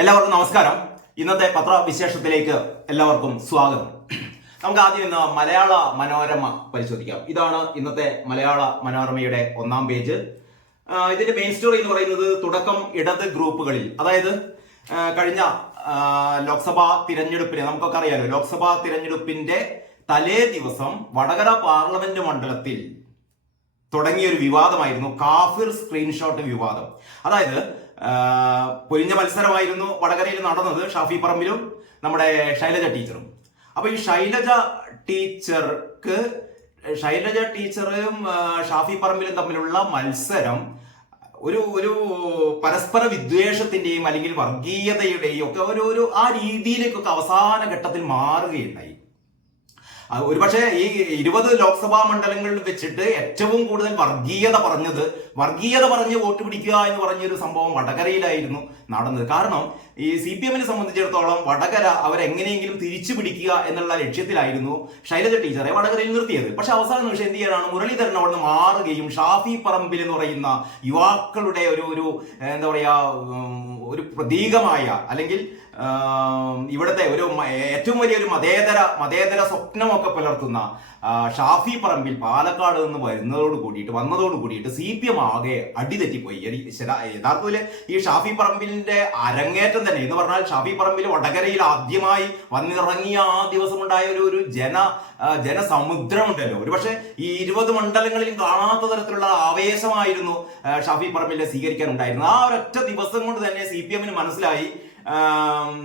എല്ലാവർക്കും നമസ്കാരം. ഇന്നത്തെ പത്രവിശേഷത്തിലേക്ക് എല്ലാവർക്കും സ്വാഗതം. നമുക്ക് ആദ്യം ഇന്ന് മലയാള മനോരമ പരിശോധിക്കാം. ഇതാണ് ഇന്നത്തെ മലയാള മനോരമയുടെ ഒന്നാം പേജ്. ഇതിന്റെ മെയിൻ സ്റ്റോറി എന്ന് പറയുന്നത് തുടക്കം ഇടത് ഗ്രൂപ്പുകളിൽ. അതായത് കഴിഞ്ഞ ലോക്സഭാ തിരഞ്ഞെടുപ്പിന് നമുക്കൊക്കെ അറിയാലോ. ലോക്സഭാ തിരഞ്ഞെടുപ്പിന്റെ തലേ ദിവസം വടകര പാർലമെന്റ് മണ്ഡലത്തിൽ തുടങ്ങിയ ഒരു വിവാദമായിരുന്നു. കാഫിർ സ്ക്രീൻഷോട്ട് വിവാദം. അതായത് പൊരിഞ്ഞ മത്സരമായിരുന്നു വടകരയിൽ നടന്നത് ഷാഫി പറമ്പിലും നമ്മുടെ ശൈലജ ടീച്ചറും. അപ്പൊ ഈ ശൈലജ ടീച്ചർക്ക് ശൈലജ ടീച്ചറും ഷാഫി പറമ്പിലും തമ്മിലുള്ള മത്സരം ഒരു ഒരു പരസ്പര വിദ്വേഷത്തിന്റെയും അല്ലെങ്കിൽ വർഗീയതയുടെയും ഒക്കെ ഒരു ഒരു ആ രീതിയിലേക്കൊക്കെ അവസാന ഘട്ടത്തിൽ മാറുകയുണ്ടായി. ഒരുപക്ഷെ ഈ ഇരുപത് ലോക്സഭാ മണ്ഡലങ്ങളിൽ വെച്ചിട്ട് ഏറ്റവും കൂടുതൽ വർഗീയത പറഞ്ഞത് വർഗീയത പറഞ്ഞ് വോട്ട് പിടിക്കുക എന്ന് പറഞ്ഞൊരു സംഭവം വടകരയിലായിരുന്നു നടന്നത്. കാരണം ഈ സി പി എമ്മിനെ സംബന്ധിച്ചിടത്തോളം വടകര അവരെങ്ങനെയെങ്കിലും തിരിച്ചു പിടിക്കുക എന്നുള്ള ലക്ഷ്യത്തിലായിരുന്നു ശൈലജ ടീച്ചറെ വടകരയിൽ നിർത്തിയത്. പക്ഷെ അവസാന നിമിഷം എന്ത് ചെയ്യാനാണ്? മുരളീധരൻ അവിടെ നിന്ന് മാറുകയും ഷാഫി പറമ്പിൽ എന്ന് പറയുന്ന യുവാക്കളുടെ ഒരു ഒരു എന്താ പറയാ ഒരു പ്രതീകമായ അല്ലെങ്കിൽ ഇവിടുത്തെ ഒരു ഏറ്റവും വലിയ ഒരു മതേതര മതേതര സ്വപ്നമൊക്കെ പുലർത്തുന്ന ഷാഫി പറമ്പിൽ പാലക്കാട് നിന്ന് വരുന്നതോട് കൂടിയിട്ട് വന്നതോട് കൂടിയിട്ട് സി പി എം ആകെ അടിതെറ്റിപ്പോയി യഥാർത്ഥത്തിൽ ഈ ഷാഫി പറമ്പിലിന്റെ അരങ്ങേറ്റം തന്നെ എന്ന് പറഞ്ഞാൽ ഷാഫി പറമ്പിൽ വടകരയിൽ ആദ്യമായി വന്നിറങ്ങിയ ആ ദിവസം ഉണ്ടായ ഒരു ഒരു ജന ജനസമുദ്രമുണ്ടല്ലോ. ജനസമുദ്രം ഉണ്ടല്ലോ ഒരു ഈ ഇരുപത് മണ്ഡലങ്ങളിലും കാണാത്ത തരത്തിലുള്ള ആവേശമായിരുന്നു ഷാഫി പറമ്പിലെ സ്വീകരിക്കാൻ ഉണ്ടായിരുന്നത് ആ ഒരൊറ്റ ദിവസം കൊണ്ട് തന്നെ സി പി എമ്മിന് മനസ്സിലായി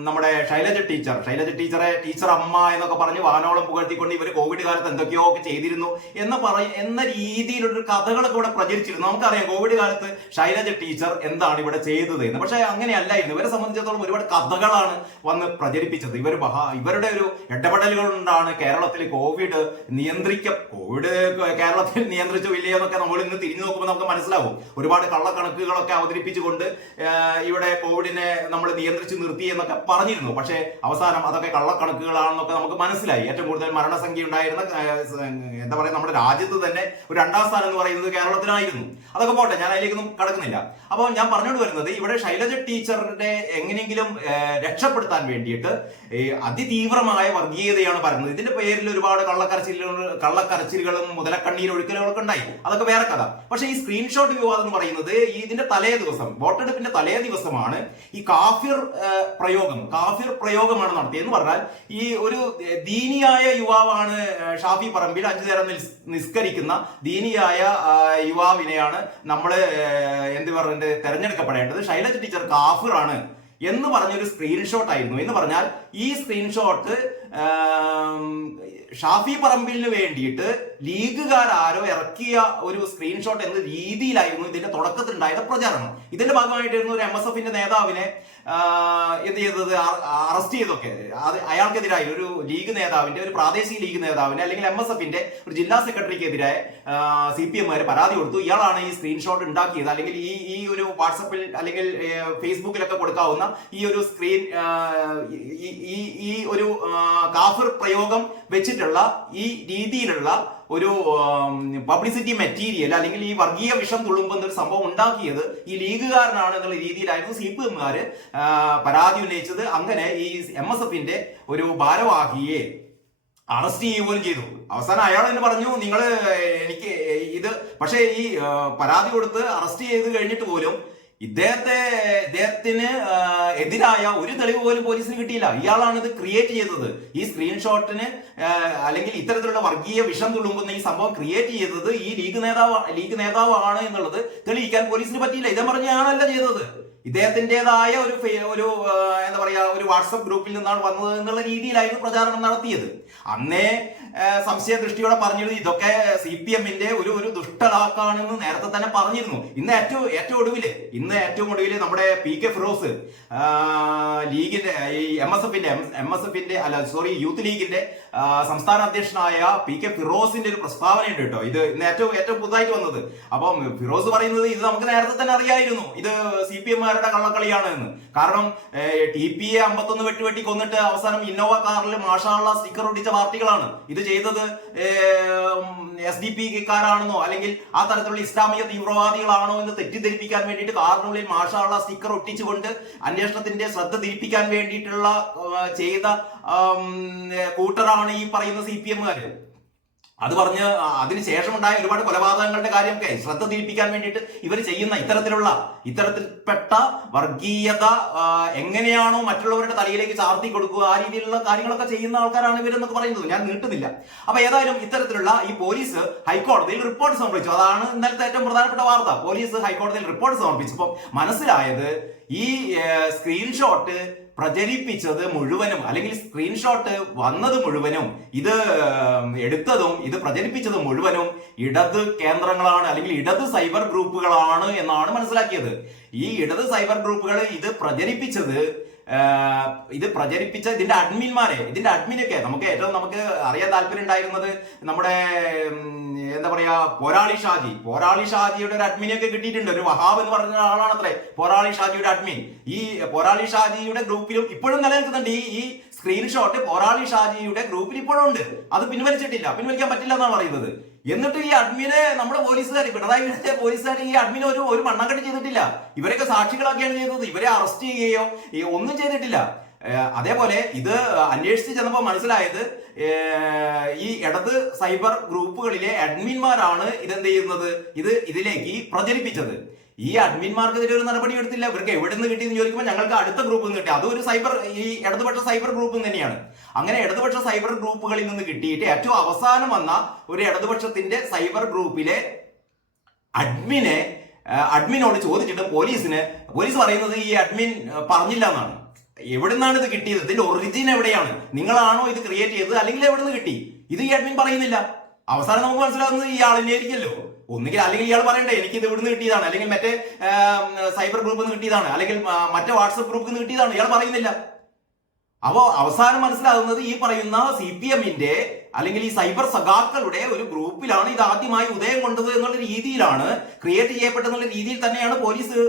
നമ്മുടെ ശൈലജ ടീച്ചർ. ശൈലജ ടീച്ചറെ ടീച്ചർ അമ്മ എന്നൊക്കെ പറഞ്ഞ് വാനോളം പുകഴ്ത്തിക്കൊണ്ട് ഇവർ കോവിഡ് കാലത്ത് എന്തൊക്കെയോ ഒക്കെ ചെയ്തിരുന്നു എന്ന് പറ എന്ന രീതിയിലുള്ള കഥകളൊക്കെ ഇവിടെ പ്രചരിച്ചിരുന്നു. നമുക്കറിയാം കോവിഡ് കാലത്ത് ശൈലജ ടീച്ചർ എന്താണ് ഇവിടെ ചെയ്തത് എന്ന്. പക്ഷേ അങ്ങനെയല്ലായിരുന്നു ഇവരെ സംബന്ധിച്ചിടത്തോളം ഒരുപാട് കഥകളാണ് വന്ന് പ്രചരിപ്പിച്ചത്. ഇവർ ഇവരുടെ ഒരു ഇടപെടലുകൾ കൊണ്ടാണ് കേരളത്തിൽ കോവിഡ് നിയന്ത്രിക്ക കോവിഡ് കേരളത്തിൽ നിയന്ത്രിച്ചു ഇല്ലയോ എന്നൊക്കെ നമ്മൾ ഇന്ന് തിരിഞ്ഞു നോക്കുമ്പോൾ നമുക്ക് മനസ്സിലാവും. ഒരുപാട് കള്ളക്കണക്കുകളൊക്കെ അവതരിപ്പിച്ചുകൊണ്ട് ഇവിടെ കോവിഡിനെ നമ്മൾ നിയന്ത്രിച്ചു നിർത്തി എന്നൊക്കെ പറഞ്ഞിരുന്നു. പക്ഷേ അവസാനം അതൊക്കെ കള്ളക്കണക്കുകളാണെന്നൊക്കെ നമുക്ക് മനസ്സിലായി. ഏറ്റവും കൂടുതൽ മരണസംഖ്യ ഉണ്ടായിരുന്ന എന്താ പറയുക നമ്മുടെ രാജ്യത്ത് തന്നെ ഒരു രണ്ടാം സ്ഥാനം എന്ന് പറയുന്നത് കേരളത്തിലായിരുന്നു. അതൊക്കെ പോട്ടെ ഞാൻ അതിലേക്കൊന്നും കടക്കുന്നില്ല. അപ്പോൾ ഞാൻ പറഞ്ഞുകൊണ്ട് വരുന്നത് ഇവിടെ ശൈലജ ടീച്ചറിന്റെ എങ്ങനെയെങ്കിലും രക്ഷപ്പെടുത്താൻ വേണ്ടിയിട്ട് അതിതീവ്രമായ വർഗീയതയാണ് പറയുന്നത് ഇതിന്റെ പേരിൽ ഒരുപാട് കള്ളക്കരച്ചിലുകൾ കള്ളക്കരച്ചിലുകളും മുതലക്കണ്ണീരൊഴുക്കലുകളൊക്കെ ഉണ്ടായി. അതൊക്കെ വേറെ കഥ. പക്ഷേ ഈ സ്ക്രീൻഷോട്ട് വിവാദം എന്ന് പറയുന്നത് ഇതിന്റെ തലേ ദിവസം വോട്ടെടുപ്പിന്റെ തലേ ദിവസമാണ് ഈ കാഫിർ പ്രയോഗം കാഫിർ പ്രയോഗമാണ് നടത്തിയത് എന്ന് പറഞ്ഞാൽ ഈ ഒരു ദീനിയായ യുവാവാണ് ഷാഫി പറമ്പിൽ അഞ്ചു നേരം നിസ്കരിക്കുന്ന ദീനിയായ യുവാവിനെയാണ് നമ്മൾ എന്ത് പറയുന്നത് തെരഞ്ഞെടുക്കപ്പെടേണ്ടത്. ശൈലജ ടീച്ചർ കാഫിറാണ് എന്ന് പറഞ്ഞൊരു സ്ക്രീൻഷോട്ട് ആയിരുന്നു. എന്ന് പറഞ്ഞാൽ ഈ സ്ക്രീൻഷോട്ട് ഷാഫി പറമ്പിലിന് വേണ്ടിയിട്ട് ലീഗുകാരാരോ ഇറക്കിയ ഒരു സ്ക്രീൻഷോട്ട് എന്ന രീതിയിലായിരുന്നു ഇതിന്റെ തുടക്കത്തിൽ ഉണ്ടായത് പ്രചാരണം. ഇതിന്റെ ഭാഗമായിട്ടായിരുന്നു ഒരു എം എസ് എഫിന്റെ നേതാവിനെ എന്ത് ചെയ്തത്? അറസ്റ്റ് ചെയ്തൊക്കെ. അയാൾക്കെതിരായി ഒരു ലീഗ് നേതാവിന്റെ ഒരു പ്രാദേശിക ലീഗ് നേതാവിന്റെ അല്ലെങ്കിൽ എം എസ് എഫിന്റെ ഒരു ജില്ലാ സെക്രട്ടറിക്കെതിരായ സി പി എമ്മുകാർ പരാതി കൊടുത്തു. ഇയാളാണ് ഈ സ്ക്രീൻഷോട്ട് ഉണ്ടാക്കിയത്. അല്ലെങ്കിൽ ഈ ഈ ഒരു വാട്സപ്പിൽ അല്ലെങ്കിൽ ഫേസ്ബുക്കിലൊക്കെ കൊടുക്കാവുന്ന ഈ ഒരു സ്ക്രീൻ ഈ ഈ- ഒരു കാഫിർ പ്രയോഗം വെച്ചിട്ടുള്ള ഈ രീതിയിലുള്ള ഒരു പബ്ലിസിറ്റി മെറ്റീരിയൽ അല്ലെങ്കിൽ ഈ വർഗീയ വിഷം തുളുമ്പുന്ന എന്നൊരു സംഭവം ഉണ്ടാക്കിയത് ഈ ലീഗുകാരനാണ് എന്നുള്ള രീതിയിലായിരുന്നു സി പി എമ്മുകാർ പരാതി ഉന്നയിച്ചത്. അങ്ങനെ ഈ എം എസ് എഫിന്റെ ഒരു ഭാരവാഹിയെ അറസ്റ്റ് ചെയ്യുകയും ചെയ്തു. അവസാനം അയാൾ തന്നെ പറഞ്ഞു നിങ്ങൾ എനിക്ക് ഇത് പക്ഷേ ഈ പരാതി കൊടുത്ത് അറസ്റ്റ് ചെയ്ത് കഴിഞ്ഞിട്ട് പോലും ഇദ്ദേഹത്തെ ഇദ്ദേഹത്തിന് എതിരായ ഒരു തെളിവ് പോലും പോലീസിന് കിട്ടിയില്ല. ഇയാളാണ് ഇത് ക്രിയേറ്റ് ചെയ്തത്. ഈ സ്ക്രീൻഷോട്ടിന് അല്ലെങ്കിൽ ഇത്തരത്തിലുള്ള വർഗീയ വിഷം തുളുമ്പുന്ന ഈ സംഭവം ക്രിയേറ്റ് ചെയ്തത് ഈ ലീഗ് നേതാവ് ലീഗ് നേതാവാണ് എന്നുള്ളത് തെളിയിക്കാൻ പോലീസിന് പറ്റിയില്ല. ഇതേ പറഞ്ഞ ആളല്ല ചെയ്തത്. ഇദ്ദേഹത്തിന്റെതായ ഒരു ഒരു എന്താ പറയുക ഒരു വാട്സപ്പ് ഗ്രൂപ്പിൽ നിന്നാണ് വന്നത് എന്നുള്ള രീതിയിലായിരുന്നു പ്രചാരണം നടത്തിയത്. അന്നേ ആ, സംശയ ദൃഷ്ടിയോടെ പറഞ്ഞിരുന്നു. ഇതൊക്കെ സി പി എമ്മിന്റെ ഒരു ഒരു ദുഷ്ടലാക്കാണെന്ന് നേരത്തെ തന്നെ പറഞ്ഞിരുന്നു. ഇന്ന് ഏറ്റവും ഏറ്റവും ഒടുവിൽ ഇന്ന് ഏറ്റവും ഒടുവിൽ നമ്മുടെ പി കെ ഫിറോസ് ലീഗിന്റെ ഈ എം എസ് എഫിന്റെ എം എസ് എഫിന്റെ അല്ല സോറി യൂത്ത് ലീഗിന്റെ സംസ്ഥാന അധ്യക്ഷനായ പി കെ ഫിറോസിന്റെ ഒരു പ്രസ്താവനയുണ്ട് കേട്ടോ. ഇത് ഇന്ന് ഏറ്റവും ഏറ്റവും പുതുതായിട്ട് വന്നത്. അപ്പം ഫിറോസ് പറയുന്നത് ഇത് നമുക്ക് നേരത്തെ തന്നെ അറിയായിരുന്നു. ഇത് സി പി എമ്മുകാരുടെ കള്ളക്കളിയാണ് എന്ന് കാരണം ടി പി എ അമ്പത്തൊന്ന് വെട്ടി വെട്ടി കൊന്നിട്ട് അവസാനം ഇന്നോവ കാറിൽ മാഷാള്ള സ്റ്റിക്കർ ഒട്ടിച്ച പാർട്ടികളാണ്. ഇത് ചെയ്തത് എസ് ഡി പി കാരാണെന്നോ അല്ലെങ്കിൽ ആ തരത്തിലുള്ള ഇസ്ലാമിക തീവ്രവാദികളാണോ എന്ന് തെറ്റിദ്ധരിപ്പിക്കാൻ വേണ്ടിയിട്ട് കാറിനുള്ളിൽ മാഷാള സ്റ്റിക്കർ ഒട്ടിച്ചുകൊണ്ട് അന്വേഷണത്തിന്റെ ശ്രദ്ധ തിരിപ്പിക്കാൻ വേണ്ടിയിട്ടുള്ള ചെയ്ത കൂട്ടറാണ് ഈ പറയുന്ന സി പി എമ്മുകാര്. അത് പറഞ്ഞ് അതിനുശേഷം ഉണ്ടായ ഒരുപാട് കൊലപാതകങ്ങളുടെ കാര്യമൊക്കെ ശ്രദ്ധ തിരിപ്പിക്കാൻ വേണ്ടിയിട്ട് ഇവർ ചെയ്യുന്ന ഇത്തരത്തിലുള്ള ഇത്തരത്തിൽപ്പെട്ട വർഗീയത എങ്ങനെയാണോ മറ്റുള്ളവരുടെ തലയിലേക്ക് ചാർത്തി കൊടുക്കുക ആ രീതിയിലുള്ള കാര്യങ്ങളൊക്കെ ചെയ്യുന്ന ആൾക്കാരാണ് ഇവരെന്നൊക്കെ പറയുന്നത്. ഞാൻ നീട്ടുന്നില്ല. അപ്പൊ ഏതായാലും ഇത്തരത്തിലുള്ള ഈ പോലീസ് ഹൈക്കോടതിയിൽ റിപ്പോർട്ട് സമർപ്പിച്ചു. അതാണ് ഇന്നലത്തെ ഏറ്റവും പ്രധാനപ്പെട്ട വാർത്ത. പോലീസ് ഹൈക്കോടതിയിൽ റിപ്പോർട്ട് സമർപ്പിച്ചപ്പോൾ മനസ്സിലായത് ഈ സ്ക്രീൻഷോട്ട് പ്രചരിപ്പിച്ചത് മുഴുവനും അല്ലെങ്കിൽ സ്ക്രീൻഷോട്ട് വന്നത് മുഴുവനും ഇത് എടുത്തതും ഇത് പ്രചരിപ്പിച്ചത് മുഴുവനും ഇടത് കേന്ദ്രങ്ങളാണ് അല്ലെങ്കിൽ ഇടത് സൈബർ ഗ്രൂപ്പുകളാണ് എന്നാണ് മനസ്സിലാക്കിയത്. ഈ ഇടത് സൈബർ ഗ്രൂപ്പുകൾ ഇത് പ്രചരിപ്പിച്ചത് ഇത് പ്രചരിപ്പിച്ച ഇതിന്റെ അഡ്മിന്മാരെ ഇതിന്റെ അഡ്മിനൊക്കെ നമുക്ക് ഏറ്റവും നമുക്ക് അറിയാൻ താല്പര്യം ഉണ്ടായിരുന്നത് നമ്മുടെ എന്താ പറയാ പോരാളി ഷാജി. പോരാളി ഷാജിയുടെ ഒരു അഡ്മിനൊക്കെ കിട്ടിയിട്ടുണ്ട്. ഒരു വഹാബ് എന്ന് പറഞ്ഞ ആളാണത്രേ. പോരാളി ഷാജിയുടെ അഡ്മിൻ. ഈ പോരാളി ഷാജിയുടെ ഗ്രൂപ്പിലും ഇപ്പോഴും നിലനിൽക്കുന്നുണ്ട്. ഈ ഈ സ്ക്രീൻഷോട്ട് പോരാളി ഷാജിയുടെ ഗ്രൂപ്പിൽ ഇപ്പോഴും ഉണ്ട്. അത് പിൻവലിച്ചിട്ടില്ല. പിൻവലിക്കാൻ പറ്റില്ല എന്നാണ് പറയുന്നത്. എന്നിട്ട് ഈ അഡ്മിനെ നമ്മുടെ പോലീസുകാർ പിണറായി വിജയന്റെ പോലീസുകാർ ഈ അഡ്മിനെ ഒരു ഒരു മണ്ണക്കെട്ട് ചെയ്തിട്ടില്ല. ഇവരൊക്കെ സാക്ഷികളാക്കിയാണ് ചെയ്തത്. ഇവരെ അറസ്റ്റ് ചെയ്യുകയോ ഒന്നും ചെയ്തിട്ടില്ല. അതേപോലെ ഇത് അന്വേഷിച്ച് ചെന്നപ്പോൾ മനസ്സിലായത് ഈ ഇടത് സൈബർ ഗ്രൂപ്പുകളിലെ അഡ്മിന്മാരാണ് ഇതെന്ത് ചെയ്യുന്നത്? ഇത് ഇതിലേക്ക് പ്രചരിപ്പിച്ചത്. ഈ അഡ്മിന്മാർക്കെതിരെ ഒരു നടപടി എടുത്തില്ല ഇവർക്ക് എവിടെ നിന്ന് കിട്ടിയെന്ന് ചോദിക്കുമ്പോൾ ഞങ്ങൾക്ക് അടുത്ത ഗ്രൂപ്പിൽ നിന്ന് കിട്ടി. അതൊരു സൈബർ ഈ ഇടതുപക്ഷ സൈബർ ഗ്രൂപ്പ് തന്നെയാണ്. അങ്ങനെ ഇടതുപക്ഷ സൈബർ ഗ്രൂപ്പുകളിൽ നിന്ന് കിട്ടിയിട്ട് ഏറ്റവും അവസാനം വന്ന ഒരു ഇടതുപക്ഷത്തിന്റെ സൈബർ ഗ്രൂപ്പിലെ അഡ്മിനെ അഡ്മിനോട് ചോദിച്ചിട്ട് പോലീസിന് പോലീസ് പറയുന്നത് ഈ അഡ്മിൻ പറഞ്ഞില്ല എന്നാണ് എവിടെ നിന്നാണ് ഇത് കിട്ടിയത്? ഇതിന്റെ ഒറിജിൻ എവിടെയാണ്? നിങ്ങളാണോ ഇത് ക്രിയേറ്റ് ചെയ്തത്? അല്ലെങ്കിൽ എവിടെ നിന്ന് കിട്ടി? ഇത് ഈ അഡ്മിൻ പറയുന്നില്ല. അവസാനം നമുക്ക് മനസ്സിലാകുന്നത് ഈ ആളിനെ ആയിരിക്കുമല്ലോ ഒന്നുകിൽ അല്ലെങ്കിൽ ഇയാൾ പറയണ്ടേ എനിക്ക് ഇത് ഇവിടുന്ന് കിട്ടിയതാണ്. അല്ലെങ്കിൽ മറ്റേ സൈബർ ഗ്രൂപ്പിൽ നിന്ന് കിട്ടിയതാണ്. അല്ലെങ്കിൽ മറ്റേ വാട്സപ്പ് ഗ്രൂപ്പിൽ നിന്ന് കിട്ടിയതാണ്. ഇയാൾ പറയുന്നില്ല. അപ്പോ അവസാനം മനസ്സിലാകുന്നത് ഈ പറയുന്ന സി പി എമ്മിന്റെ അല്ലെങ്കിൽ ഈ സൈബർ സഖാക്കളുടെ ഒരു ഗ്രൂപ്പിലാണ് ഇത് ആദ്യമായി ഉദയം കൊണ്ടത് എന്നുള്ള രീതിയിലാണ് ക്രിയേറ്റ് ചെയ്യപ്പെട്ടെന്നുള്ള രീതിയിൽ തന്നെയാണ് പോലീസ്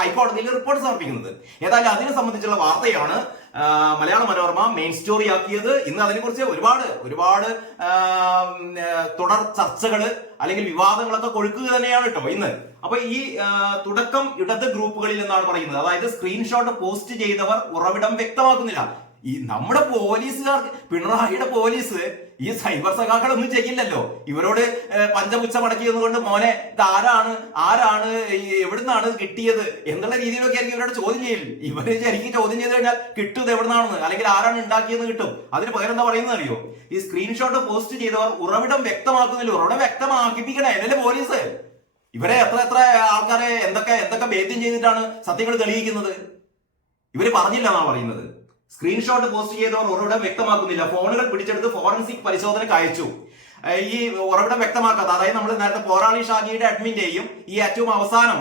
ഹൈക്കോടതിയിൽ റിപ്പോർട്ട് സമർപ്പിക്കുന്നത്. ഏതായാലും അതിനെ സംബന്ധിച്ചുള്ള വാർത്തയാണ് മലയാള മനോരമ മെയിൻ സ്റ്റോറി ആക്കിയത് ഇന്ന് അതിനെക്കുറിച്ച് ഒരുപാട് ഒരുപാട് തുടർ ചർച്ചകൾ അല്ലെങ്കിൽ വിവാദങ്ങളൊക്കെ കൊഴുക്കുക തന്നെയാണ് കേട്ടോ ഇന്ന്. അപ്പൊ ഈ തുടക്കം ഇടത് ഗ്രൂപ്പുകളിൽ എന്നാണ് പറയുന്നത്. അതായത് സ്ക്രീൻഷോട്ട് പോസ്റ്റ് ചെയ്തവർ ഉറവിടം വ്യക്തമാക്കുന്നില്ല. ഈ നമ്മുടെ പോലീസുകാർ പിണറായിയുടെ പോലീസ് ഈ സൈബർ സഖാക്കളൊന്നും ചെയ്യില്ലല്ലോ. ഇവരോട് പഞ്ചപുച്ച മടക്കിയത് കൊണ്ട് മോനെ ഇത് ആരാണ് ആരാണ് എവിടുന്നാണ് കിട്ടിയത് എന്നുള്ള രീതിയിലൊക്കെ ആയിരിക്കും ഇവരോട് ചോദ്യം ചെയ്യൽ. ഇവർ ശരിക്കും ചോദ്യം ചെയ്ത് കഴിഞ്ഞാൽ കിട്ടും ഇത് എവിടുന്നാണെന്ന് അല്ലെങ്കിൽ ആരാണ് ഉണ്ടാക്കിയെന്ന് കിട്ടും. അതിന് പകരം എന്താ പറയുന്നത് അറിയോ? ഈ സ്ക്രീൻഷോട്ട് പോസ്റ്റ് ചെയ്തവർ ഉറവിടം വ്യക്തമാക്കുന്നില്ല ഉറവിടം വ്യക്തമാക്കിപ്പിക്കണേ എന്നല്ലേ പോലീസ്. ഇവരെ എത്ര എത്ര ആൾക്കാരെ എന്തൊക്കെ എന്തൊക്കെ ഭേദ്യം ചെയ്തിട്ടാണ് സത്യങ്ങൾ തെളിയിക്കുന്നത്? ഇവർ പറഞ്ഞില്ല എന്നാണ് പറയുന്നത്. സ്ക്രീൻഷോട്ട് പോസ്റ്റ് ചെയ്തവർ ഉറവിടം വ്യക്തമാക്കുന്നില്ല. ഫോണുകൾ പിടിച്ചെടുത്ത് ഫോറൻസിക് പരിശോധനയ്ക്ക് അയച്ചു. ഈ ഉറവിടം വ്യക്തമാക്കാത്ത അതായത് നമ്മൾ നേരത്തെ പോരാളി ഷാജിയുടെ അഡ്മിന്റെയും ഈ ഏറ്റവും അവസാനം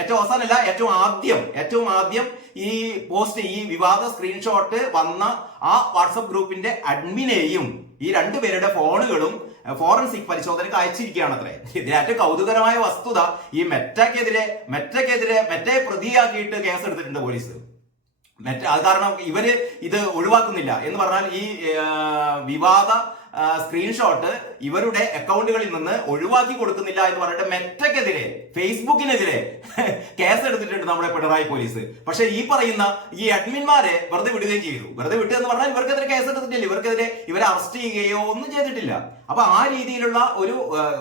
ഏറ്റവും അവസാനമല്ല ഏറ്റവും ആദ്യം ഏറ്റവും ആദ്യം ഈ പോസ്റ്റ് ഈ വിവാദ സ്ക്രീൻഷോട്ട് വന്ന ആ വാട്സപ്പ് ഗ്രൂപ്പിന്റെ അഡ്മിനെയും ഈ രണ്ടുപേരുടെ ഫോണുകളും ഫോറൻസിക് പരിശോധനയ്ക്ക് അയച്ചിരിക്കുകയാണ് അത്രേ ഇതിന് ഏറ്റവും കൗതുകരമായ വസ്തുത ഈ മെറ്റയ്ക്കെതിരെ മെറ്റയ്ക്കെതിരെ മെറ്റയെ പ്രതിയാക്കിയിട്ട് കേസ് എടുത്തിട്ടുണ്ട് പോലീസ്. മറ്റേ അത് കാരണം ഇവർ ഇത് ഒഴിവാക്കുന്നില്ല. എന്ന് പറഞ്ഞാൽ ഈ വിവാദ സ്ക്രീൻഷോട്ട് ഇവരുടെ അക്കൗണ്ടുകളിൽ നിന്ന് ഒഴിവാക്കി കൊടുക്കുന്നില്ല എന്ന് പറഞ്ഞിട്ട് മെറ്റയ്ക്കെതിരെ ഫേസ്ബുക്കിനെതിരെ കേസ് എടുത്തിട്ടുണ്ട് നമ്മുടെ പിണറായി പോലീസ്. പക്ഷെ ഈ പറയുന്ന ഈ അഡ്മിന്മാരെ വെറുതെ വിടുകയും ചെയ്തു. വെറുതെ വിട്ടു എന്ന് പറഞ്ഞാൽ ഇവർക്കെതിരെ കേസ് എടുത്തിട്ടില്ല ഇവർക്കെതിരെ ഇവരെ അറസ്റ്റ് ചെയ്യുകയോ ഒന്നും ചെയ്തിട്ടില്ല. അപ്പൊ ആ രീതിയിലുള്ള ഒരു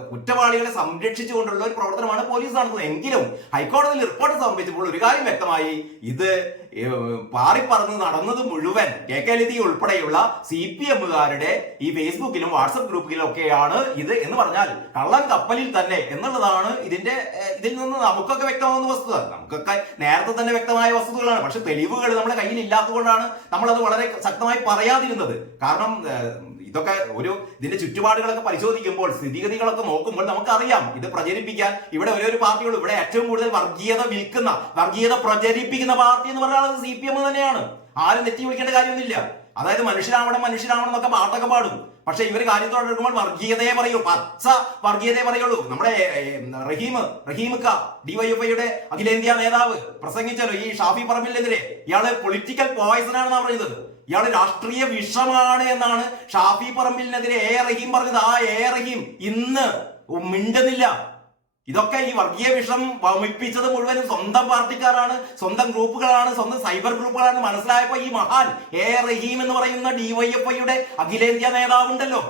കുറ്റവാളികളെ സംരക്ഷിച്ചുകൊണ്ടുള്ള ഒരു പ്രവർത്തനമാണ് പോലീസ് നടത്തുന്നത്. എങ്കിലും ഹൈക്കോടതിയിൽ റിപ്പോർട്ട് സമർപ്പിച്ചപ്പോൾ ഒരു കാര്യം വ്യക്തമായി ഇത് പാറിപ്പറന്ന് നടന്നത് മുഴുവൻ കെ കെ ലതി ഉൾപ്പെടെയുള്ള സി പി എമ്മുകാരുടെ ഈ ഫേസ്ബുക്കിലും വാട്സപ്പ് ഗ്രൂപ്പിലും ഒക്കെയാണ് ഇത് എന്ന് പറഞ്ഞാൽ കള്ളൻ കപ്പലിൽ തന്നെ എന്നുള്ളതാണ് ഇതിന്റെ ഇതിൽ നിന്ന് നമുക്കൊക്കെ വ്യക്തമാകുന്ന വസ്തുത. നമുക്കൊക്കെ നേരത്തെ തന്നെ വ്യക്തമായ വസ്തുതകളാണ്. പക്ഷെ തെളിവുകൾ നമ്മുടെ കയ്യിൽ ഇല്ലാത്തതുകൊണ്ടാണ് നമ്മളത് വളരെ ശക്തമായി പറയാതിരുന്നത്. കാരണം ഇതൊക്കെ ഒരു ഇതിന്റെ ചുറ്റുപാടുകളൊക്കെ പരിശോധിക്കുമ്പോൾ സ്ഥിതിഗതികളൊക്കെ നോക്കുമ്പോൾ നമുക്കറിയാം. ഇത് പ്രചരിപ്പിക്കാൻ ഇവിടെ ഒരേ ഒരു പാർട്ടിയുള്ളൂ. ഇവിടെ ഏറ്റവും കൂടുതൽ വർഗീയത വിൽക്കുന്ന വർഗീയത പ്രചരിപ്പിക്കുന്ന പാർട്ടി എന്ന് പറയുന്നത് സി പി എം തന്നെയാണ്. ആരും നെറ്റി വിളിക്കേണ്ട കാര്യമൊന്നുമില്ല. അതായത് മനുഷ്യരാവണം മനുഷ്യരാവണം എന്നൊക്കെ പാട്ടൊക്കെ പാടും. പക്ഷെ ഇവർ കാര്യത്തോടെ എടുക്കുമ്പോൾ വർഗീയതയെ പറയുള്ളൂ. പച്ച വർഗീയതയെ പറയുള്ളൂ. നമ്മുടെ റഹീം റഹീമിക്ക ഡിവൈഎഫ്ഐയുടെ അഖിലേന്ത്യാ നേതാവ് പ്രസംഗിച്ചല്ലോ ഈ ഷാഫി പറമ്പിലെതിരെ ഇയാൾ പൊളിറ്റിക്കൽ പോയിസൺ ആണെന്നാണ് പറയുന്നത്. ഇയാൾ രാഷ്ട്രീയ വിഷമാണ് എന്നാണ് ഷാഫി പറമ്പിലിനെതിരെ എ റഹീം പറഞ്ഞത്. ആ എ റഹീം ഇന്ന് മിണ്ടുന്നില്ല. ഇതൊക്കെ ഈ വർഗീയ വിഷം വമിപ്പിച്ചത് മുഴുവനും സ്വന്തം പാർട്ടിക്കാരാണ് സ്വന്തം ഗ്രൂപ്പുകളാണ് സ്വന്തം സൈബർ ഗ്രൂപ്പുകളാണ്. മനസ്സിലായപ്പോ ഈ മഹാൻ എ റഹീം എന്ന് പറയുന്ന ഡിവൈഎഫ്ഐയുടെ അഖിലേന്ത്യാ നേതാവുണ്ടല്ലോ.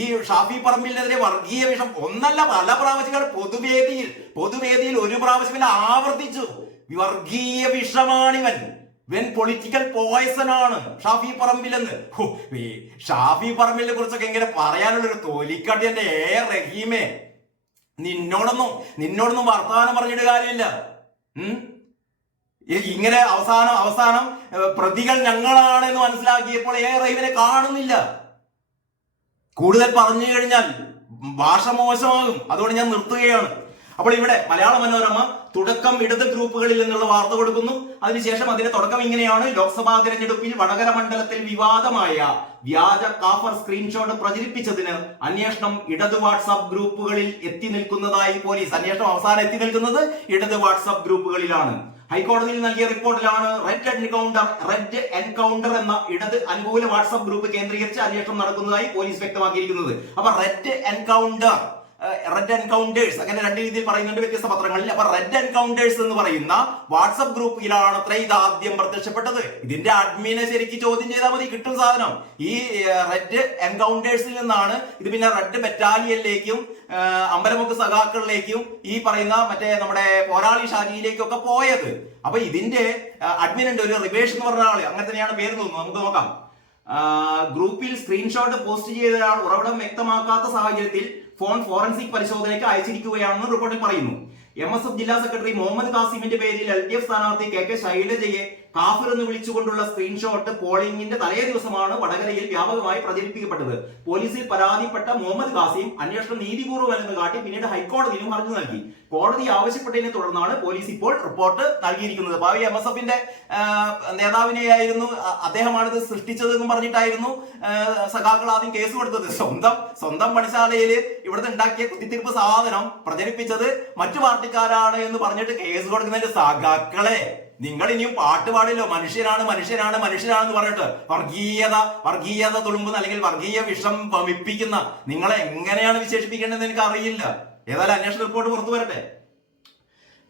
ഈ ഷാഫി പറമ്പിലിനെതിരെ വർഗീയ വിഷം ഒന്നല്ല പല പ്രാവശ്യങ്ങൾ പൊതുവേദിയിൽ പൊതുവേദിയിൽ ഒരു പ്രാവശ്യം ആവർത്തിച്ചു. വർഗീയ വിഷമാണിവൻ. വെൻ പൊളിറ്റിക്കൽ പോയസൺ ആണ് ഷാഫി പറമ്പിലെന്ന്. ഷാഫി പറമ്പിലിനെ കുറിച്ചൊക്കെ ഇങ്ങനെ പറയാനുള്ളൊരു തോലിക്കാട്ടി എന്റെ ഏ റഹീമേ. നിന്നോടൊന്നും നിന്നോടൊന്നും വർത്തമാനം പറഞ്ഞിട്ട് കാര്യമില്ല. ഇങ്ങനെ അവസാനം അവസാനം പ്രതികൾ ഞങ്ങളാണ് എന്ന് മനസ്സിലാക്കിയപ്പോൾ ഏ റഹീമിനെ കാണുന്നില്ല. കൂടുതൽ പറഞ്ഞു കഴിഞ്ഞാൽ ഭാഷ മോശമാകും. അതുകൊണ്ട് ഞാൻ നിർത്തുകയാണ്. അപ്പോൾ ഇവിടെ മലയാള മനോരമ തുടക്കം ഇടത് ഗ്രൂപ്പുകളിൽ നിന്നുള്ള വാർത്ത കൊടുക്കുന്നു. അതിനുശേഷം അതിന്റെ തുടക്കം ഇങ്ങനെയാണ്. ലോക്സഭാ തിരഞ്ഞെടുപ്പിൽ വടകര മണ്ഡലത്തിൽ വിവാദമായ വ്യാജ കാഫർ സ്ക്രീൻഷോട്ട് പ്രചരിപ്പിച്ചതിന് അന്വേഷണം ഇടത് വാട്സാപ്പ് ഗ്രൂപ്പുകളിൽ എത്തി നിൽക്കുന്നതായി പോലീസ് അന്വേഷണം അവസാനം എത്തി നിൽക്കുന്നത് ഇടത് വാട്സാപ്പ് ഗ്രൂപ്പുകളിലാണ്. ഹൈക്കോടതിയിൽ നൽകിയ റിപ്പോർട്ടിലാണ് റെഡ് എൻകൗണ്ടർ റെഡ് എൻകൗണ്ടർ എന്ന ഇടത് അനുകൂല വാട്സാപ്പ് ഗ്രൂപ്പ് കേന്ദ്രീകരിച്ച് അന്വേഷണം നടക്കുന്നതായി പോലീസ് വ്യക്തമാക്കിയിരിക്കുന്നത്. അപ്പൊ റെഡ് എൻകൗണ്ടർ റെഡ് എൻകൗണ്ടേഴ്സ് അങ്ങനെ രണ്ട് രീതിയിൽ പറയുന്നുണ്ട് വ്യത്യസ്ത പത്രങ്ങളിൽ. അപ്പൊ റെഡ് എൻകൗണ്ടേഴ്സ് എന്ന് പറയുന്ന വാട്സപ്പ് ഗ്രൂപ്പിലാണ് അത്ര ഇത് ആദ്യം പ്രത്യക്ഷപ്പെട്ടത്. ഇതിന്റെ അഡ്മിനെ ശരിക്ക് ചോദ്യം ചെയ്താൽ മതി കിട്ടും സാധനം. ഈ റെഡ് എൻകൗണ്ടേഴ്സിൽ നിന്നാണ് ഇത് പിന്നെ റെഡ് ബറ്റാലിയനിലേക്കും അമ്പലമുക്ക് സഖാക്കളിലേക്കും ഈ പറയുന്ന മറ്റേ നമ്മുടെ പോരാളി ഷാജിയിലേക്കും ഒക്കെ പോയത്. അപ്പൊ ഇതിന്റെ അഡ്മിൻ ഉണ്ട് ഒരു റിവേഷ് എന്ന് പറഞ്ഞ ആൾ. അങ്ങനെ തന്നെയാണ് പേര് തോന്നുന്നത്. നമുക്ക് നോക്കാം. ഗ്രൂപ്പിൽ സ്ക്രീൻഷോട്ട് പോസ്റ്റ് ചെയ്തയാൾ ഉറവിടം വ്യക്തമാക്കാത്ത സാഹചര്യത്തിൽ ഫോൺ ഫോറൻസിക് പരിശോധനയ്ക്ക് അയച്ചിരിക്കുകയാണെന്ന് റിപ്പോർട്ടിൽ പറയുന്നു. എം ജില്ലാ സെക്രട്ടറി മുഹമ്മദ് കാസിമിന്റെ പേരിൽ എൽ ഡി എഫ് സ്ഥാനാർത്ഥി കെ കെ ശൈലജയെ കാഫിർ എന്ന് വിളിച്ചുകൊണ്ടുള്ള സ്ക്രീൻഷോട്ട് പോളിംഗിന്റെ തലേ ദിവസമാണ് വടകരയിൽ വ്യാപകമായി പ്രചരിപ്പിക്കപ്പെട്ടത്. പോലീസിൽ പരാതിപ്പെട്ട മുഹമ്മദ് ഖാസിം അന്വേഷണം നീതിപൂർവമല്ലെന്ന് കാട്ടി പിന്നീട് ഹൈക്കോടതിയിലും ഹർജി നൽകി. കോടതി ആവശ്യപ്പെട്ടതിനെ തുടർന്നാണ് പോലീസ് ഇപ്പോൾ റിപ്പോർട്ട് നൽകിയിരിക്കുന്നത്. ഭാവി എം എസ് എഫിന്റെ നേതാവിനെയായിരുന്നു അദ്ദേഹമാണിത് അദ്ദേഹമാണ് ഇത് സൃഷ്ടിച്ചത് എന്ന് പറഞ്ഞിട്ടായിരുന്നു സഖാക്കൾ ആദ്യം കേസ് കൊടുത്തത്. സ്വന്തം സ്വന്തം പണിശാലയിൽ ഇവിടുത്തെ ഉണ്ടാക്കിയ കുത്തിത്തിരിപ്പ് സാധനം പ്രചരിപ്പിച്ചത് മറ്റു പാർട്ടിക്കാരാണ് എന്ന് പറഞ്ഞിട്ട് കേസ് കൊടുക്കുന്നതിന്റെ സഖാക്കളെ. നിങ്ങൾ ഇനിയും പാട്ട് പാടില്ലോ. മനുഷ്യനാണ് മനുഷ്യനാണ് മനുഷ്യനാണെന്ന് പറഞ്ഞിട്ട് വർഗീയത വർഗീയത തുളുമ്പുന്ന അല്ലെങ്കിൽ വർഗീയ വിഷം വമിപ്പിക്കുന്ന നിങ്ങളെ എങ്ങനെയാണ് വിശേഷിപ്പിക്കേണ്ടതെന്ന് എനിക്ക് അറിയില്ല. ഏതായാലും അന്വേഷണ റിപ്പോർട്ട് പുറത്തു വരട്ടെ.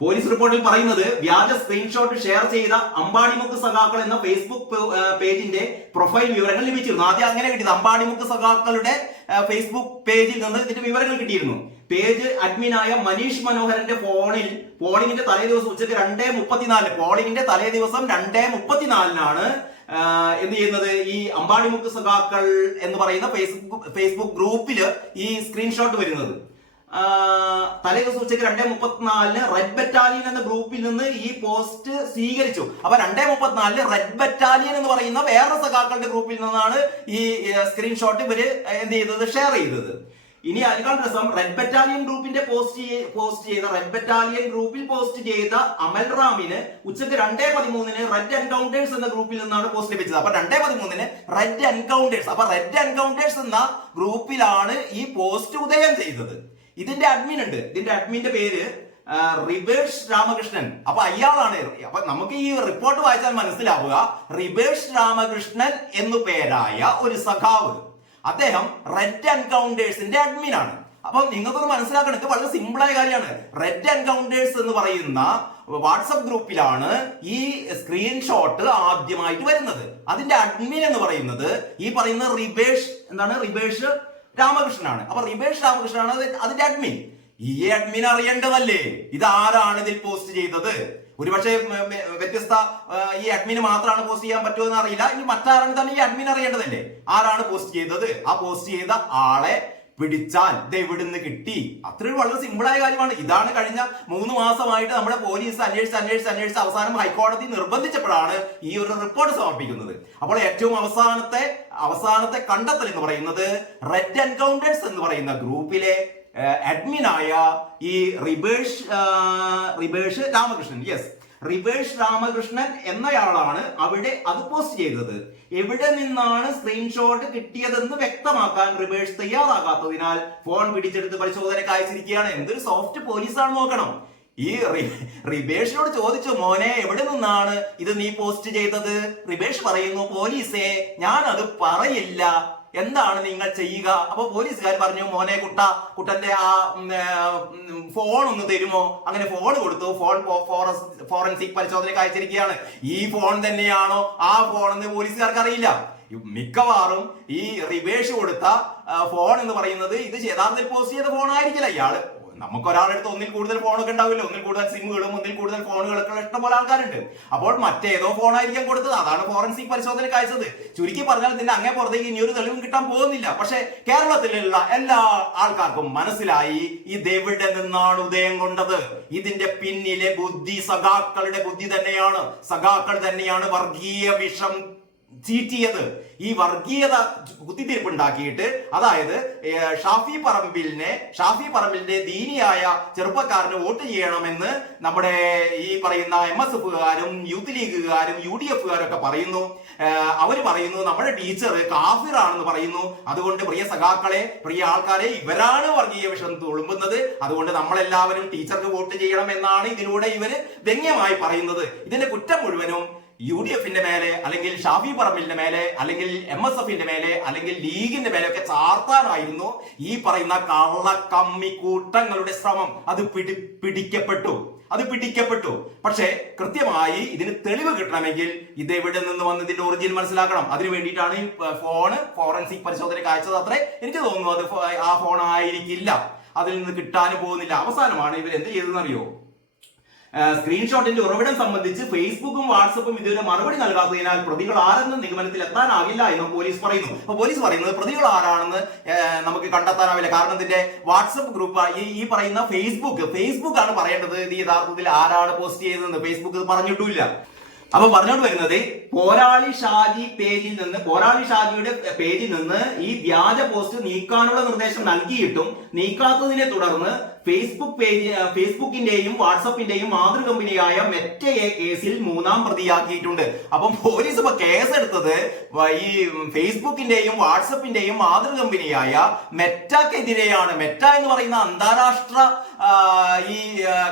പോലീസ് റിപ്പോർട്ടിൽ പറയുന്നത് വ്യാജ സ്ക്രീൻഷോട്ട് ഷെയർ ചെയ്ത അമ്പാടിമുക്ക് സഖാക്കൾ എന്ന ഫേസ്ബുക്ക് പേജിന്റെ പ്രൊഫൈൽ വിവരങ്ങൾ ലഭിച്ചിരുന്നു. ആദ്യം അങ്ങനെ കിട്ടിയത് അമ്പാടിമുക്ക് സഖാക്കളുടെ ഫേസ്ബുക്ക് പേജിൽ നിന്ന് ഇതിന്റെ വിവരങ്ങൾ കിട്ടിയിരുന്നു. പേജ് അഡ്മിനായ മനീഷ് മനോഹരന്റെ ഫോണിൽ പോളിംഗിന്റെ തലേ ദിവസം ഉച്ചയ്ക്ക് രണ്ടേ മുപ്പത്തിനാലിന് പോളിംഗിന്റെ തലേ ദിവസം രണ്ടേ മുപ്പത്തിനാലിനാണ് എന്ത് ചെയ്യുന്നത്? ഈ അമ്പാടിമുക്ക് സഖാക്കൾ എന്ന് പറയുന്ന ഫേസ്ബുക്ക് ഫേസ്ബുക്ക് ഗ്രൂപ്പിൽ ഈ സ്ക്രീൻഷോട്ട് വരുന്നത്. തലേ ദിവസം ഉച്ചയ്ക്ക് രണ്ടേ മുപ്പത്തിനാലിന് റെഡ് ബറ്റാലിയൻ എന്ന ഗ്രൂപ്പിൽ നിന്ന് ഈ പോസ്റ്റ് സ്വീകരിച്ചു. അപ്പൊ രണ്ടേ മുപ്പത്തിനാലിന് റെഡ് ബറ്റാലിയൻ എന്ന് പറയുന്ന വേറെ സഖാക്കളുടെ ഗ്രൂപ്പിൽ നിന്നാണ് ഈ സ്ക്രീൻഷോട്ട് ഇവർ എന്ത് ചെയ്തത്? ഷെയർ ചെയ്തത്. ഇനി അതിനേക്കാൾ രസം റെഡ് ബറ്റാലിയൻ ഗ്രൂപ്പിന്റെ പോസ്റ്റ് പോസ്റ്റ് ചെയ്ത റെഡ് ബറ്റാലിയൻ ഗ്രൂപ്പിൽ പോസ്റ്റ് ചെയ്ത അമൽ റാമിന് ഉച്ചയ്ക്ക് രണ്ടേ പതിമൂന്നിന് റെഡ് എൻകൗണ്ടേഴ്സ് എന്ന ഗ്രൂപ്പിൽ നിന്നാണ് പോസ്റ്റ് ലഭിച്ചത്. അപ്പൊ രണ്ടേ പതിമൂന്നിന് റെഡ് എൻകൗണ്ടേഴ്സ് അപ്പൊ റെഡ് എൻകൗണ്ടേഴ്സ് എന്ന ഗ്രൂപ്പിലാണ് ഈ പോസ്റ്റ് ഉദയം ചെയ്തത്. ഇതിന്റെ അഡ്മിൻ ഉണ്ട്. ഇതിന്റെ അഡ്മിന്റെ പേര് റിബേഷ് രാമകൃഷ്ണൻ അപ്പൊ അയാളാണ്. അപ്പൊ നമുക്ക് ഈ റിപ്പോർട്ട് വായിച്ചാൽ മനസ്സിലാവുക. റിബേഷ് രാമകൃഷ്ണൻ എന്നു പേരായ ഒരു സഖാവ്. അദ്ദേഹം റെഡ് എൻകൗണ്ടേഴ്സിന്റെ അഡ്മിൻ ആണ്. അപ്പൊ നിങ്ങൾക്കൊന്ന് മനസ്സിലാക്കണം ഇത് വളരെ സിമ്പിൾ ആയ കാര്യമാണ്. റെഡ് എൻകൗണ്ടേഴ്സ് എന്ന് പറയുന്ന വാട്സപ്പ് ഗ്രൂപ്പിലാണ് ഈ സ്ക്രീൻഷോട്ട് ആദ്യമായിട്ട് വരുന്നത്. അതിന്റെ അഡ്മിൻ എന്ന് പറയുന്നത് ഈ പറയുന്ന റിബേഷ് എന്താണ്? റിബേഷ് രാമകൃഷ്ണനാണ്. അപ്പൊ റിബേഷ് രാമകൃഷ്ണനാണ് അതിന്റെ അഡ്മിൻ ഈ അഡ്മിൻ അറിയേണ്ടതല്ലേ? ഇത് ആരാണ് ഇതിൽ പോസ്റ്റ് ചെയ്തത്? ഒരുപക്ഷെ വ്യത്യസ്ത ഈ അഡ്മിന് മാത്രമാണ് പോസ്റ്റ് ചെയ്യാൻ പറ്റുമെന്ന് അറിയില്ല. ഇനി മറ്റാരാണ് തന്നെ ഈ അഡ്മിൻ അറിയേണ്ടതല്ലേ? ആരാണ് പോസ്റ്റ് ചെയ്തത്? ആ പോസ്റ്റ് ചെയ്ത ആളെ പിടിച്ചാൽ ഇത് എവിടുന്ന് കിട്ടി. അത്രയും വളരെ സിമ്പിളായ കാര്യമാണ്. ഇതാണ് കഴിഞ്ഞ മൂന്ന് മാസമായിട്ട് നമ്മുടെ പോലീസ് അന്വേഷിച്ച് അന്വേഷിച്ച് അന്വേഷിച്ച് അവസാനം ഹൈക്കോടതി നിർബന്ധിച്ചപ്പോഴാണ് ഈ ഒരു റിപ്പോർട്ട് സമർപ്പിക്കുന്നത്. അപ്പോൾ ഏറ്റവും അവസാനത്തെ അവസാനത്തെ കണ്ടെത്തൽ എന്ന് പറയുന്നത് റെഡ് എൻകൗണ്ടേഴ്സ് എന്ന് പറയുന്ന ഗ്രൂപ്പിലെ അഡ്മിനായ ഈ റിബേഷ് റിബേഷ് രാമകൃഷ്ണൻ. യെസ് റിവേഴ്സ് രാമകൃഷ്ണൻ എന്നയാളാണ് അവിടെ അത് പോസ്റ്റ് ചെയ്തത്. എവിടെ നിന്നാണ് സ്ക്രീൻഷോട്ട് കിട്ടിയതെന്ന് വ്യക്തമാക്കാൻ റിവേഴ്സ് തയ്യാറാകാത്തതിനാൽ ഫോൺ പിടിച്ചെടുത്ത് പരിശോധനയ്ക്ക് അയച്ചിരിക്കുകയാണ്. എന്തൊരു സോഫ്റ്റ് പോലീസാണ് നോക്കണം. ഈ റിബേഷിനോട് ചോദിച്ചു മോനെ എവിടെ നിന്നാണ് ഇത് നീ പോസ്റ്റ് ചെയ്തത്? റിബേഷ് പറയുന്നു പോലീസേ ഞാൻ അത് പറയില്ല. എന്താണ് നിങ്ങൾ ചെയ്യുക? അപ്പൊ പോലീസുകാർ പറഞ്ഞു മോനെ കുട്ട കുട്ടന്റെ ആ ഫോൺ ഒന്ന് തരുമോ? അങ്ങനെ ഫോൺ കൊടുത്തു. ഫോൺ ഫോറൻസിക് പരിശോധനയ്ക്ക് അയച്ചിരിക്കുകയാണ്. ഈ ഫോൺ തന്നെയാണോ? ആ ഫോൺ എന്ന് പോലീസുകാർക്ക് അറിയില്ല. മിക്കവാറും ഈ റിവേഷ് കൊടുത്ത ഫോൺ എന്ന് പറയുന്നത് ഇത് യഥാർത്ഥത്തിൽ പോസ്റ്റ് ചെയ്ത ഫോൺ ആയിരിക്കില്ല. ഇയാൾ നമുക്ക് ഒരാളുടെ അടുത്ത് ഒന്നിൽ കൂടുതൽ ഫോണൊക്കെ ഉണ്ടാവില്ല? ഒന്നിൽ കൂടുതൽ സിമ്മുകളും ഒന്നിൽ കൂടുതൽ ഫോണുകളൊക്കെ ഉള്ള ഇഷ്ടംപോലെ ആൾക്കാരുണ്ട്. അപ്പോൾ മറ്റേതോ ഫോണായിരിക്കും കൊടുത്തത്. അതാണ് ഫോറൻസിക് പരിശോധനയ്ക്ക് അയച്ചത്. ചുരുക്കി പറഞ്ഞാൽ ഇതിന്റെ അങ്ങേ പുറത്തേക്ക് ഇനി ഒരു തെളിവും കിട്ടാൻ പോകുന്നില്ല. പക്ഷെ കേരളത്തിലുള്ള എല്ലാ ആൾക്കാർക്കും മനസ്സിലായി ഇത് എവിടെ നിന്നാണ് ഉദയം കൊണ്ടത്? ഇതിന്റെ പിന്നിലെ ബുദ്ധി സഖാക്കളുടെ ബുദ്ധി തന്നെയാണ്. സഖാക്കൾ തന്നെയാണ് വർഗീയ വിഷം ചീറ്റിയത്. ഈ വർഗീയത കുത്തിത്തിരിപ്പുണ്ടാക്കിയിട്ട് അതായത് ഷാഫി പറമ്പിലിനെ ഷാഫി പറമ്പിലിന്റെ ദീനിയായ ചെറുപ്പക്കാരന് വോട്ട് ചെയ്യണമെന്ന് നമ്മുടെ ഈ പറയുന്ന എം എസ് എഫുകാരും യൂത്ത് ലീഗുകാരും യു ഡി എഫുകാരും ഒക്കെ പറയുന്നു. അവർ പറയുന്നു നമ്മുടെ ടീച്ചർ കാഫിറാണെന്ന് പറയുന്നു. അതുകൊണ്ട് പ്രിയ സഖാക്കളെ പ്രിയ ആൾക്കാരെ ഇവരാണ് വർഗീയ വിഷം തുളുമ്പുന്നത്. അതുകൊണ്ട് നമ്മളെല്ലാവരും ടീച്ചർക്ക് വോട്ട് ചെയ്യണം എന്നാണ് ഇതിലൂടെ ഇവർ വ്യംഗ്യമായി പറയുന്നത്. ഇതിന്റെ കുറ്റം മുഴുവനും യു ഡി എഫിന്റെ മേലെ അല്ലെങ്കിൽ ഷാഫി പറമ്പിലിന്റെ മേലെ അല്ലെങ്കിൽ എം എസ് എഫിന്റെ മേലെ അല്ലെങ്കിൽ ലീഗിന്റെ മേലെ ഒക്കെ ചാർത്താനായിരുന്നു ഈ പറയുന്ന കള്ളക്കമ്മി കൂട്ടങ്ങളുടെ ശ്രമം. അത് പിടി പിടിക്കപ്പെട്ടു. അത് പിടിക്കപ്പെട്ടു. പക്ഷേ കൃത്യമായി ഇതിന് തെളിവ് കിട്ടണമെങ്കിൽ ഇത് എവിടെ നിന്ന് വന്ന് ഇതിന്റെ ഒറിജിൻ മനസ്സിലാക്കണം. അതിനു വേണ്ടിയിട്ടാണ് ഈ ഫോണ് ഫോറൻസിക് പരിശോധനയ്ക്ക് അയച്ചത് അത്രേ. എനിക്ക് തോന്നുന്നു അത് ആ ഫോൺ ആയിരിക്കില്ല. അതിൽ നിന്ന് കിട്ടാനും പോകുന്നില്ല. അവസാനമാണ് ഇവർ എന്ത് ചെയ്തതെന്ന് അറിയോ സ്ക്രീൻഷോട്ടിന്റെ ഉറവിടം സംബന്ധിച്ച് ഫേസ്ബുക്കും വാട്സപ്പും ഇതുവരെ മറുപടി നൽകാത്തതിനാൽ പ്രതികൾ ആരെന്ന് നിഗമനത്തിൽ എത്താനാവില്ല എന്ന് പോലീസ് പറയുന്നു. അപ്പൊ പോലീസ് പറയുന്നത് പ്രതികൾ ആരാണെന്ന് നമുക്ക് കണ്ടെത്താനാവില്ല. കാരണം ഇതിന്റെ വാട്സപ്പ് ഗ്രൂപ്പ് ഈ പറയുന്ന ഫേസ്ബുക്ക് ഫേസ്ബുക്ക് ആണ് പറയേണ്ടത്. ഇത് യഥാർത്ഥത്തിൽ ആരാണ് പോസ്റ്റ് ചെയ്തതെന്ന് ഫേസ്ബുക്ക് പറഞ്ഞിട്ടില്ല അപ്പൊ പറഞ്ഞോണ്ട് വരുന്നത് പോരാളി ഷാജി പേജിൽ നിന്ന് പോരാളി ഷാജിയുടെ പേജിൽ നിന്ന് ഈ വ്യാജ പോസ്റ്റ് നീക്കാനുള്ള നിർദ്ദേശം നൽകിയിട്ടും നീക്കാത്തതിനെ തുടർന്ന് ഫേസ്ബുക്ക് പേജ് ഫേസ്ബുക്കിന്റെയും വാട്സപ്പിന്റെയും മാതൃ കമ്പനിയായ മെറ്റയെ കേസിൽ മൂന്നാം പ്രതിയാക്കിയിട്ടുണ്ട്. അപ്പം പോലീസ് ഇപ്പൊ കേസെടുത്തത് ഈ ഫേസ്ബുക്കിന്റെയും വാട്സപ്പിന്റെയും മാതൃ കമ്പനിയായ മെറ്റക്കെതിരെയാണ്. മെറ്റ എന്ന് പറയുന്ന അന്താരാഷ്ട്ര ഈ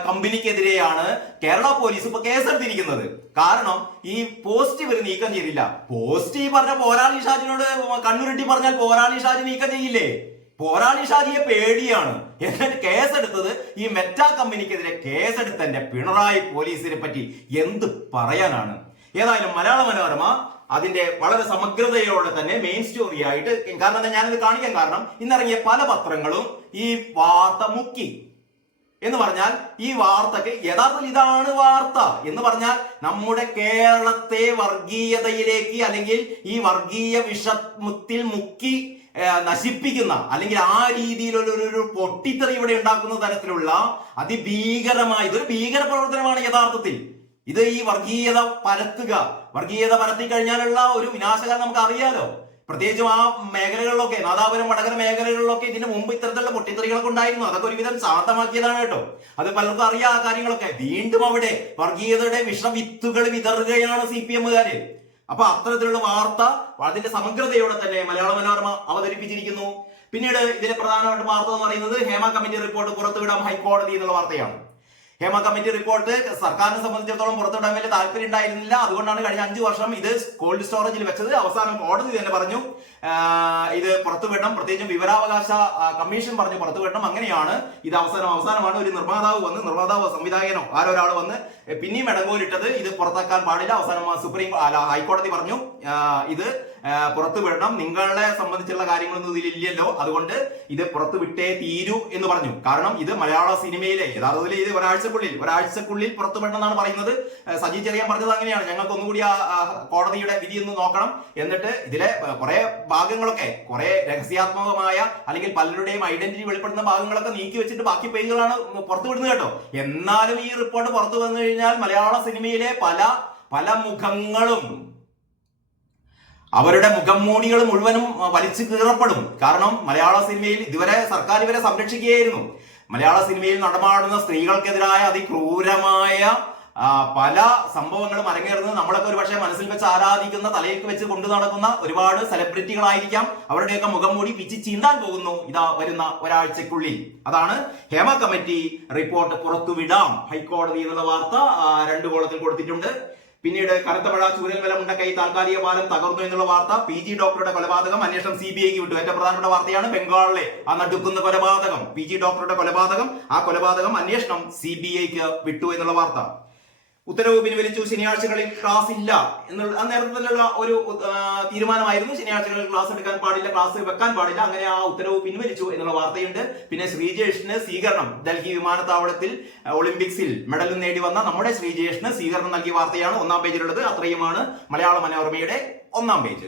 കമ്പനിക്കെതിരെയാണ് കേരള പോലീസ് ഇപ്പൊ കേസെടുത്തിരിക്കുന്നത്. കാരണം ഈ പോസ്റ്റ് ഇവർ നീക്കം ചെയ്തില്ല. പോസ്റ്റ് ഈ പറഞ്ഞ പോരാളി ഷാജിനോട് കണ്ണുരുട്ടി പറഞ്ഞാൽ പോരാളി ഷാജി നീക്കം ചെയ്യില്ലേ? പോരാളി ഷാജിയെ പേടിയാണ്. എന്നിട്ട് കേസെടുത്തത് ഈ മെറ്റ കമ്പനിക്കെതിരെ കേസെടുത്തന്റെ പിണറായി പോലീസിനെ പറ്റി എന്ത് പറയാനാണ്? ഏതായാലും മലയാള മനോരമ അതിന്റെ വളരെ സമഗ്രതയോടെ തന്നെ മെയിൻ സ്റ്റോറി ആയിട്ട് കാരണം എന്താ ഞാനിത് കാണിക്കാൻ കാരണം ഇന്നിറങ്ങിയ പല പത്രങ്ങളും ഈ വാർത്ത മുക്കി. എന്ന് പറഞ്ഞാൽ ഈ വാർത്തക്ക് യഥാർത്ഥത്തിൽ ഇതാണ് വാർത്ത. എന്ന് പറഞ്ഞാൽ നമ്മുടെ കേരളത്തെ വർഗീയതയിലേക്ക് അല്ലെങ്കിൽ ഈ വർഗീയ വിഷമുത്തിൽ മുക്കി നശിപ്പിക്കുന്ന അല്ലെങ്കിൽ ആ രീതിയിലുള്ള ഒരു പൊട്ടിത്തെറി ഇവിടെ ഉണ്ടാക്കുന്ന തരത്തിലുള്ള അതിഭീകരമായ ഇതൊരു ഭീകര പ്രവർത്തനമാണ് യഥാർത്ഥത്തിൽ. ഇത് ഈ വർഗീയത പരത്തുക. വർഗീയത പരത്തി കഴിഞ്ഞാലുള്ള ഒരു വിനാശകാലം നമുക്ക് അറിയാലോ പ്രത്യേകിച്ചും ആ മേഖലകളിലൊക്കെ നാദാപുരം വടകര മേഖലകളിലൊക്കെ ഇതിന് മുമ്പ് ഇത്തരത്തിലുള്ള പൊട്ടിത്തെറികളൊക്കെ ഉണ്ടായിരുന്നു. അതൊക്കെ ഒരുവിധം ശാന്തമാക്കിയതാണ് കേട്ടോ. അത് പലർക്കും അറിയാം ആ കാര്യങ്ങളൊക്കെ. വീണ്ടും അവിടെ വർഗീയതയുടെ വിഷവിത്തുകൾ വിതറുകയാണ് സി പി എമ്മുകാര്. അപ്പൊ അത്തരത്തിലുള്ള വാർത്ത അതിന്റെ സമഗ്രതയോടെ തന്നെ മലയാള മനോരമ അവതരിപ്പിച്ചിരിക്കുന്നു. പിന്നീട് ഇതിലെ പ്രധാനമായിട്ട് വാർത്ത എന്ന് പറയുന്നത് ഹേമ കമ്മിറ്റി റിപ്പോർട്ട് പുറത്തുവിടാം ഹൈക്കോടതി എന്നുള്ള വാർത്തയാണ്. ഹേമ കമ്മിറ്റി റിപ്പോർട്ട് സർക്കാരിനെ സംബന്ധിച്ചിടത്തോളം പുറത്തുവിടാൻ വലിയ താല്പര്യം ഉണ്ടായിരുന്നില്ല അതുകൊണ്ടാണ് കഴിഞ്ഞ അഞ്ചു വർഷം ഇത് കോൾഡ് സ്റ്റോറേജിൽ വെച്ചത്. അവസാനം കോടതി തന്നെ പറഞ്ഞു ഇത് പുറത്തുവിടണം. പ്രത്യേകിച്ചും വിവരാവകാശ കമ്മീഷൻ പറഞ്ഞു പുറത്തുവിടണം. അങ്ങനെയാണ് ഇത് അവസാനം അവസാനമാണ് ഒരു നിർമ്മാതാവ് വന്ന് നിർമ്മാതാവ് സംവിധായകനോ ആരോ ഒരാൾ വന്ന് പിന്നെയും ഇടങ്കോലിട്ടത് ഇത് പുറത്താക്കാൻ പാടില്ല. അവസാനം സുപ്രീം ഹൈക്കോടതി പറഞ്ഞു ഇത് പുറത്തു വിടണം. നിങ്ങളെ സംബന്ധിച്ചുള്ള കാര്യങ്ങളൊന്നും ഇതിലില്ലല്ലോ അതുകൊണ്ട് ഇത് പുറത്തു വിട്ടേ തീരൂ എന്ന് പറഞ്ഞു. കാരണം ഇത് മലയാള സിനിമയിലെ യഥാർത്ഥത്തിൽ ഇത് ഒരാഴ്ചക്കുള്ളിൽ ഒരാഴ്ചക്കുള്ളിൽ പുറത്തു വിടണം എന്നാണ് പറയുന്നത് സജി ചെറിയാൻ പറഞ്ഞത് അങ്ങനെയാണ്. ഞങ്ങൾക്ക് ഒന്നുകൂടി ആ കോടതിയുടെ വിധി ഒന്ന് നോക്കണം. എന്നിട്ട് ഇതിലെ കുറെ ഭാഗങ്ങളൊക്കെ കുറെ രഹസ്യാത്മകമായ അല്ലെങ്കിൽ പലരുടെയും ഐഡന്റിറ്റി വെളിപ്പെടുത്തുന്ന ഭാഗങ്ങളൊക്കെ നീക്കി വെച്ചിട്ട് ബാക്കി പേജുകളാണ് പുറത്തു വിടുന്നത് കേട്ടോ. എന്നാലും ഈ റിപ്പോർട്ട് പുറത്തു വന്നു കഴിഞ്ഞാൽ മലയാള സിനിമയിലെ പല പല മുഖങ്ങളും അവരുടെ മുഖം മൂടികൾ മുഴുവനും വലിച്ചു കീറപ്പെടും. കാരണം മലയാള സിനിമയിൽ ഇതുവരെ സർക്കാർ ഇവരെ സംരക്ഷിക്കുകയായിരുന്നു. മലയാള സിനിമയിൽ നടമാടുന്ന സ്ത്രീകൾക്കെതിരായ അതിക്രൂരമായ പല സംഭവങ്ങളും അരങ്ങേറുന്നത് നമ്മളൊക്കെ ഒരു പക്ഷേ മനസ്സിൽ വെച്ച് ആരാധിക്കുന്ന തലയിൽ വെച്ച് കൊണ്ടു നടക്കുന്ന ഒരുപാട് സെലിബ്രിറ്റികളായിരിക്കാം അവരുടെയൊക്കെ മുഖം മൂടി പിച്ച് ചീന്താൻ പോകുന്നു. ഇതാ വരുന്ന ഒരാഴ്ചക്കുള്ളിൽ അതാണ് ഹേമ കമ്മിറ്റി റിപ്പോർട്ട് പുറത്തുവിടാം. ഹൈക്കോടതി എന്നുള്ള വാർത്ത രണ്ട് കോളത്തിൽ കൊടുത്തിട്ടുണ്ട്. പിന്നീട് കനത്ത മഴ ചൂരൽമല മുണ്ടക്കൈ താൽക്കാലിക പാലം തകർന്നു എന്നുള്ള വാർത്ത. പി ജി ഡോക്ടറുടെ കൊലപാതകം അന്വേഷണം സി ബി ഐക്ക് വിട്ടു. ഏറ്റവും പ്രധാനപ്പെട്ട വാർത്തയാണ് ബംഗാളിലെ ആ നടുക്കുന്ന കൊലപാതകം. പി ജി ഡോക്ടറുടെ കൊലപാതകം. ആ കൊലപാതകം അന്വേഷണം സി ബി ഐക്ക് വിട്ടു എന്നുള്ള വാർത്ത. ഉത്തരവ് പിൻവലിച്ചു ശനിയാഴ്ചകളിൽ ക്ലാസ് ഇല്ല എന്നുള്ള നേരത്തിലുള്ള ഒരു തീരുമാനമായിരുന്നു ശനിയാഴ്ചകളിൽ ക്ലാസ് എടുക്കാൻ പാടില്ല ക്ലാസ് വെക്കാൻ പാടില്ല. അങ്ങനെ ആ ഉത്തരവ് പിൻവലിച്ചു എന്നുള്ള വാർത്തയുണ്ട്. പിന്നെ ശ്രീജേഷിന് സ്വീകരണം. ഡൽഹി വിമാനത്താവളത്തിൽ ഒളിമ്പിക്സിൽ മെഡലും നേടി വന്ന നമ്മുടെ ശ്രീജേഷിന് സ്വീകരണം നൽകിയ വാർത്തയാണ് ഒന്നാം പേജിലുള്ളത് അത്രയുമാണ് മലയാള മനോരമയുടെ ഒന്നാം പേജ്